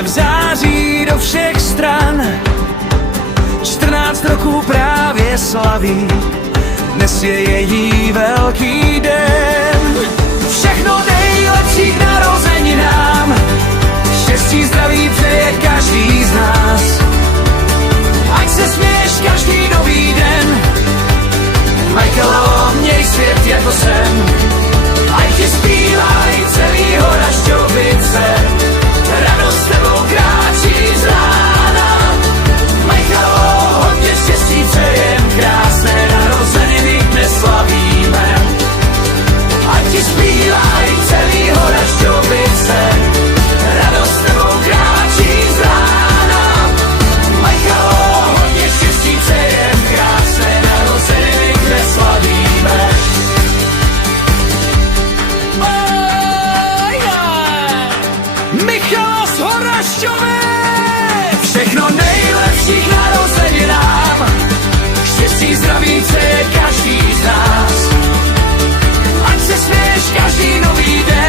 Úsměv září do všech stran, 14 roků právě slaví, dnes je její velký den. Všechno nejlepší k narozeninám, štěstí, zdraví přeje každý z nás. Ať se směješ každý nový den, Michaelo, měj svět jako sen. Ať ti zpívají celý hora Šťovice, radost tebou kráčí z rána. Michaelo, hodně štěstí přejem, krásné narozeniny dnes slavíme. Ať ti zpívají celý hora Šťovice, radost tebou kráčí z rána. Michaelo, hodně štěstí přejem, krásné narozeniny dnes slavíme. Michal z Horašťovic! Všechno nejlepší k narozeninám, štěstí, zdraví přeje každý z nás. Ať se směješ každý nový den,